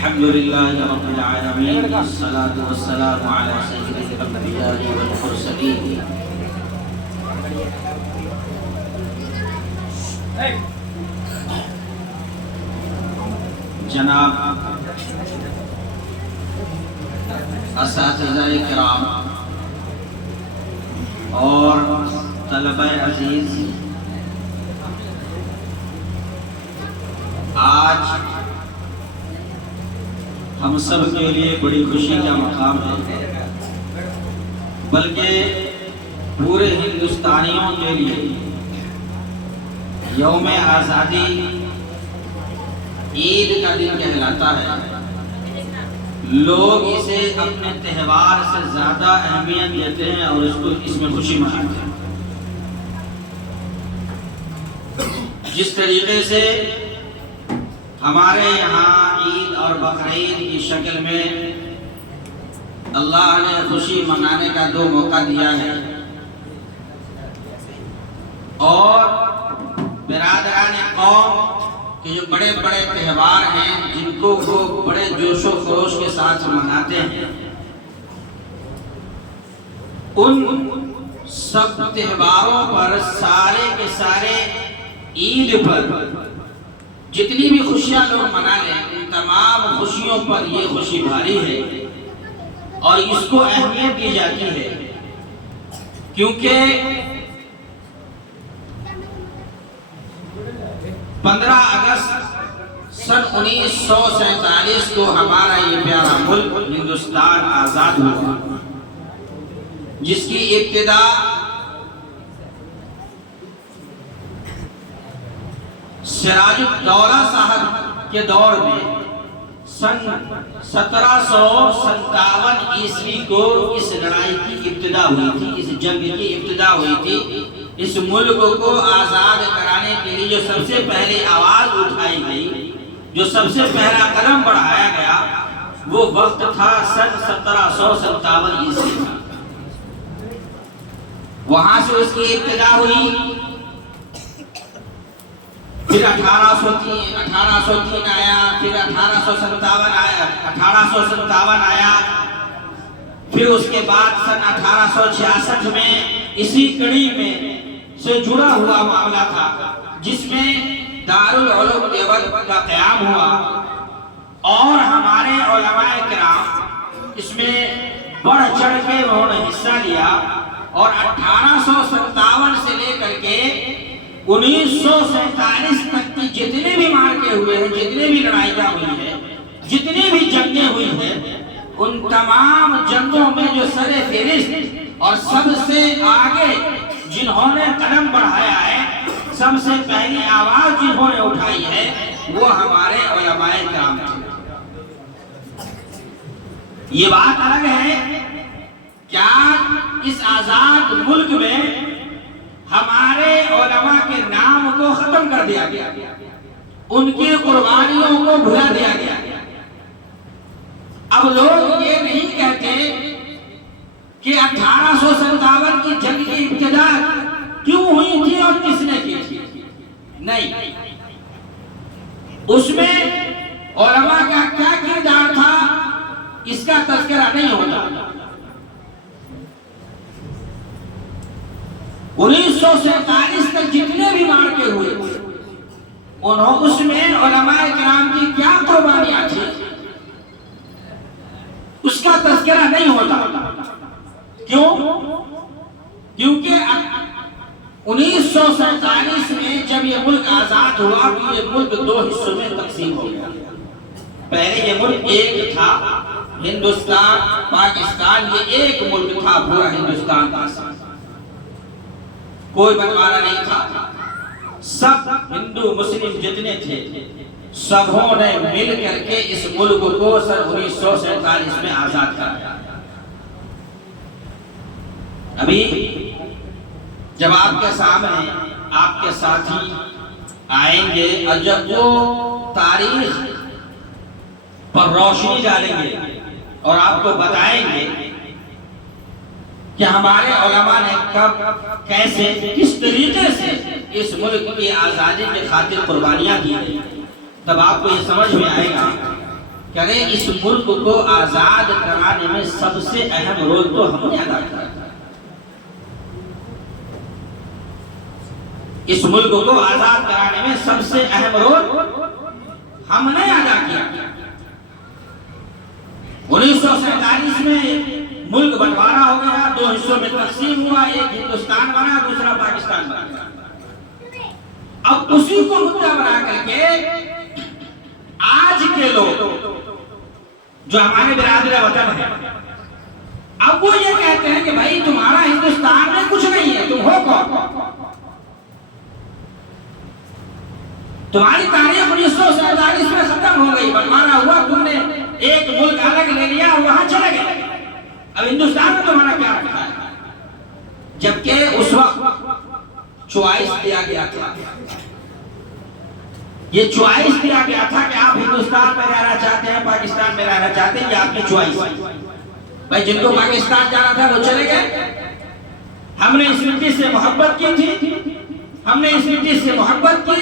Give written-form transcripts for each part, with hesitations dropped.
अल्हम्दुलिल्लाहि रब्बिल आलमीन वस्सलातु वस्सलामु अला सय्यिदिल अंबिया'i वल मुरसलीन जनाब असातिज़ाए किराम और तलबा अजीज, आज हम सब के लिए बड़ी खुशी का मकाम है, बल्कि पूरे हिंदुस्तानियों के लिए यौम आज़ादी ईद का दिन कहलाता है। लोग इसे अपने त्यौहार से ज़्यादा अहमियत देते हैं और इसमें खुशी मनाते हैं। जिस तरीके से हमारे यहाँ ईद और बकरीद की शक्ल में अल्लाह ने खुशी मनाने का दो मौका दिया है, और बिरादरान कौम के जो बड़े बड़े त्यौहार हैं जिनको वो बड़े जोशो खरोश के साथ मनाते हैं, उन सब त्योहारों पर सारे के सारे ईद पर जितनी भी खुशियां लोग मना लें, इन तमाम खुशियों पर ये खुशी भारी है और इसको अहमियत दी जाती है, क्योंकि 15 अगस्त सन 1947 को हमारा ये प्यारा मुल्क हिंदुस्तान आजाद हुआ, जिसकी इब्तिदा सिराजुद्दौला साहब के दौर में सन 1757 ईस्वी को इस लड़ाई की इब्तिदा हुई थी, इस जंग की इब्तिदा हुई थी। इस मुल्क को आज़ाद कराने के लिए जो सबसे पहले आवाज़ उठाई गई, जो सबसे पहला कदम बढ़ाया गया, वो वक्त था सन 1757 ईस्वी का। वहां से उसकी इब्तिदा हुई, फिर 1803 आया, फिर 1857 आया, 1857 आया, फिर उसके बाद सन 1866 में इसी कड़ी में से जुड़ा हुआ मामला था, जिसमें दारुल उलूम देवबंद का क़याम हुआ और हमारे उलमाए किराम इसमें बढ़ चढ़ के उन्होंने हिस्सा लिया, और 1857 से लेकर के 1947 तक की जितने भी मार्के हुए हैं, जितने भी लड़ाइयाँ हुई हैं, जितनी भी जंगें हुई हैं, उन तमाम जंगों में जो सरे फेरिस्त और सबसे आगे जिन्होंने कदम बढ़ाया है, सबसे पहली आवाज जिन्होंने उठाई है, वो हमारे उलमाए किराम थे। ये बात अलग है, क्या इस आजाद मुल्क में हमारे उलमा के नाम को खत्म कर दिया गया, उनकी कुर्बानियों को भुला दिया गया। अब लोग ये नहीं कहते कि 1857 की जंग की इब्तिदा क्यों हुई थी और किसने की थी। नहीं, उसमें उलमा का क्या किरदार था, इसका तज़किरा नहीं होता। 1947 तक जितने भी मार्के हुए, उन्होंने उसमें उलमाए किराम की क्या कुर्बानियां थी, उसका तज़किरा नहीं होता। क्यों? क्योंकि 1947 में जब ये मुल्क आजाद हुआ तो ये मुल्क दो हिस्सों में तकसीम हो गया। पहले ये मुल्क एक था, हिंदुस्तान पाकिस्तान, ये एक मुल्क था, पूरा हिंदुस्तान था, कोई बंटवारा नहीं था। सब हिंदू मुस्लिम जितने थे, सबों ने मिल करके इस मुल्क को सन 1947 में आजाद कराया। अभी जब आपके सामने आपके साथी आएंगे और जब वो तारीख पर रोशनी डालेंगे और आपको बताएंगे कि हमारे उलमा ने कब, कैसे, किस तरीके से इस मुल्क की आज़ादी की खातिर कुर्बानियाँ दी, तब आपको ये समझ में आएगा कह रहे इस मुल्क को आजाद कराने में सबसे अहम रोल तो हमने अदा किया। इस मुल्क को आजाद कराने में सबसे अहम रोल हमने अदा किया। 1947 में मुल्क बंटवारा हो गया, 2 हिस्सों में तकसीम हुआ, एक हिंदुस्तान बना, दूसरा पाकिस्तान बना। अब उसी को मुद्दा बना करके आज के लोग जो हमारे बिरादर वतन है, अब वो ये कहते हैं कि भाई तुम्हारा हिंदुस्तान में कुछ नहीं है, तुम हो कौन? तुम्हारी तारीख 1947 में खत्म हो गई, बंटवारा हुआ, तुमने एक मुल्क अलग ले लिया और वहां चले गए। अब हिंदुस्तान में तुम्हारा क्या रखा है? जबकि उस वक्त चॉइस दिया गया था, ये चॉइस दिया गया था कि आप हिंदुस्तान में रहना चाहते हैं, पाकिस्तान में रहना चाहते हैं, ये आपकी चॉइस। भाई जिनको पाकिस्तान जाना था वो चले गए। हमने इस मिट्टी से मोहब्बत की थी, हमने इस मिट्टी से मोहब्बत की,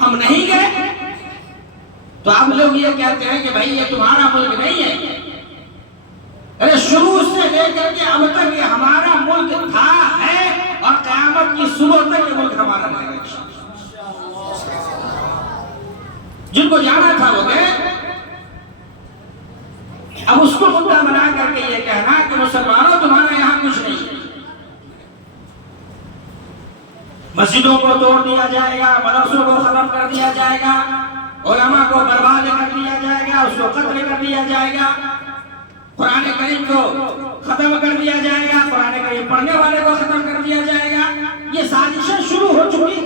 हम नहीं गए। तो आप लोग ये कहते हैं कि भाई ये तुम्हारा मुल्क नहीं है। अरे शुरू से लेकर के अब तक ये हमारा मुल्क था, है और क़यामत की सुबह तक ये मुल्क हमारा रहेगा। जिनको जाना था वो गए। अब उसको मुद्दा बना करके ये कहना कि मुसलमानों तुम्हारा यहाँ कुछ नहीं है। मस्जिदों को तोड़ दिया जाएगा, मदरसों को खत्म कर दिया जाएगा, उलमा को बर्बाद कर दिया जाएगा, उसको कत्ल कर दिया जाएगा, कुरान करीम को खत्म कर दिया जाएगा, कुरान करीम पढ़ने वाले को खत्म कर दिया जाएगा। ये साजिशें शुरू हो चुकी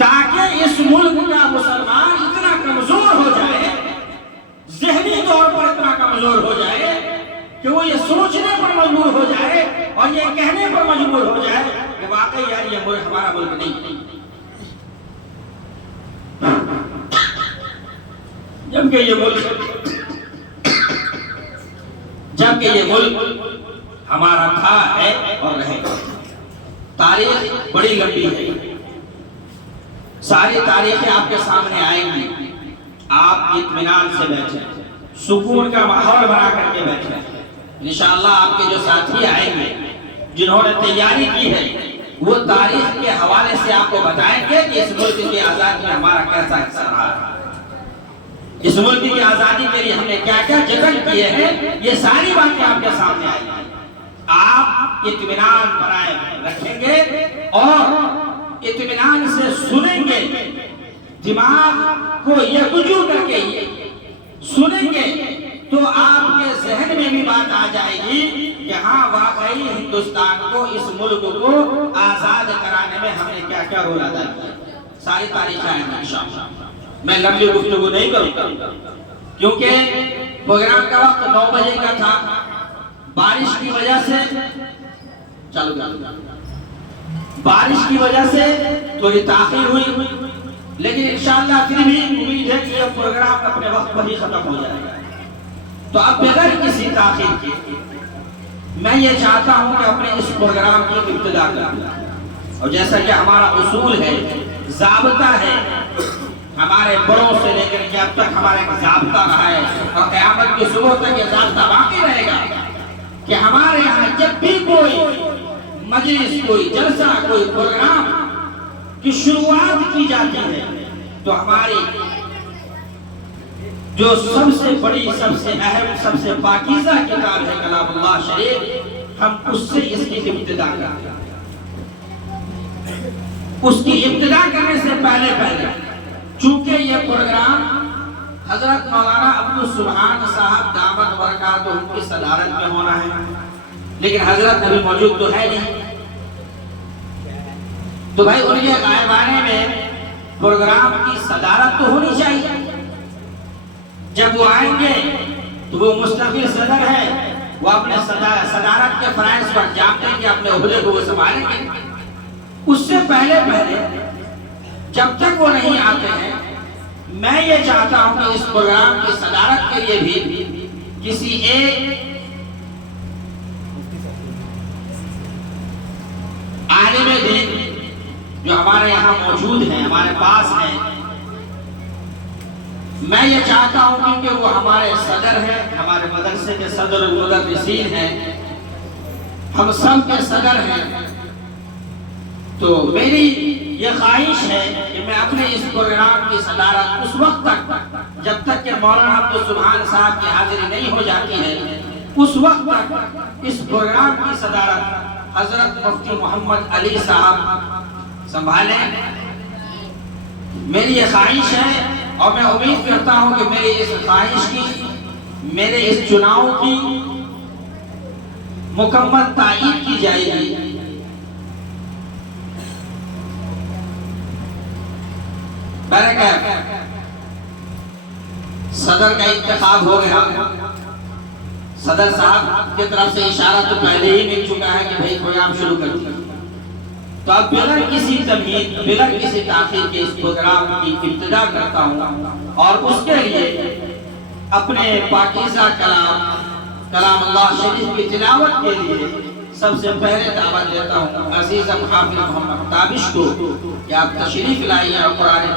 ताकि इस मुल्क का मुसलमान इतना कमजोर हो जाए, ज़हनी तौर पर इतना कमजोर हो जाए कि वो ये सोचने पर मजबूर हो जाए और ये कहने पर मजबूर हो जाए कि वाकई यार ये मुल्क हमारा मुल्क नहीं। जबकि ये मुल्क हमारा था, है और रहेगा। तारीख बड़ी लंबी है, सारी तारीखें आपके सामने आएंगी। आप इत्मीनान से बैठे, सुकून का माहौल बना करके बैठे। इंशाअल्लाह आपके जो साथी आएंगे जिन्होंने तैयारी की है, वो तारीख के हवाले से आपको बताएंगे कि इस मुल्क की आजादी में हमारा कैसा हिस्सा रहा है, इस मुल्क की आजादी के लिए हमने क्या क्या जतन किए हैं। ये सारी बातें आपके सामने आएंगी। आप इत्मीनान बनाए रखेंगे और इत्मीनान से सुनेंगे, दिमाग को यकजू करके सुनेंगे तो आपके जहन में भी बात आ जाएगी कि हाँ वाकई हिंदुस्तान को, इस मुल्क को आजाद कराने में हमने क्या क्या रोल अदा किया। सारी तारीख आएंगी इंशाअल्लाह। मैं लंबी गुफ्तगू नहीं करूंगा क्योंकि प्रोग्राम का वक्त 9 बजे का था। बारिश की वजह से बारिश की वजह से थोड़ी ताखीर हुई, लेकिन इंशाअल्लाह फिर भी उम्मीद है कि यह प्रोग्राम अपने वक्त पर ही खत्म हो जाएगा। तो अब बगैर किसी ताखीर के मैं ये चाहता हूं कि अपने इस प्रोग्राम की इब्तिदा करूं। और जैसा कि हमारा उसूल है, ज़ाब्ता है, हमारे बड़ों से लेकर के अब तक हमारा एक ज़ाब्ता रहा है और क़यामत की सुबह तक ये ज़ाब्ता बाकी रहेगा कि हमारे यहाँ जब भी कोई मजलिस, कोई जलसा, कोई प्रोग्राम की शुरुआत की जाती है तो हमारी जो सबसे बड़ी, सबसे अहम, सबसे पाकीज़ा किताब है कलामुल्लाह शरीफ, हम उससे इसकी इब्तिदा करते हैं। उसकी इब्तिदा करने से पहले चूंकि ये प्रोग्राम हजरत मौलाना अब्दुल सुभान साहब दामत बरकातुहू उनकी सदारत में होना है, लेकिन हजरत अभी मौजूद तो है नहीं। तो भाई उनके गायबाने में प्रोग्राम की सदारत तो होनी चाहिए। जब वो आएंगे तो वो मुस्तकिल सदर है, वो अपने सदारत के फराइज को अंजाम देंगे, अपने ओहदे को वो संभालेंगे। उससे पहले जब तक वो नहीं आते हैं, मैं ये चाहता हूं कि इस प्रोग्राम की सदारत के लिए भी किसी एक आलिम दीन जो हमारे यहाँ मौजूद हैं, हमारे पास हैं, मैं ये चाहता हूँ क्योंकि वो हमारे सदर हैं, हमारे मदरसे के सदर मुदर्रिसीन हैं, हम सब के सदर हैं। तो मेरी ये ख्वाहिश है कि मैं अपने इस प्रोग्राम की सदारत उस वक्त तक, जब तक कि मौलाना अब्दुल सुभान साहब की हाजिरी नहीं हो जाती है, उस वक्त तक इस प्रोग्राम की सदारत हजरत मुफ्ती मोहम्मद अली साहब संभालें। मेरी ये ख्वाहिश है और मैं उम्मीद करता हूं कि मेरी इस ख्वाहिश की, मेरे इस चुनाव की मुकम्मल तायीद की जाएगी। सदर का इंतखाब हो गया, सदर साहब की तरफ से इशारा तो पहले ही मिल चुका है कि भाई प्रोग्राम शुरू कर दिया। तो अब बिना किसी तमीज़, बिना किसी ताख़ीर के इस प्रोग्राम की इब्तिदा करता हूँ और उसके लिए अपने पाकीज़ा कलाम अल्लाह शरीफ की तिलावत के लिए सबसे पहले दावत देता हूँ अज़ीज़ हाफ़िज़ मोहम्मद ताबिश को कि आप तशरीफ़ लाइए और कुरान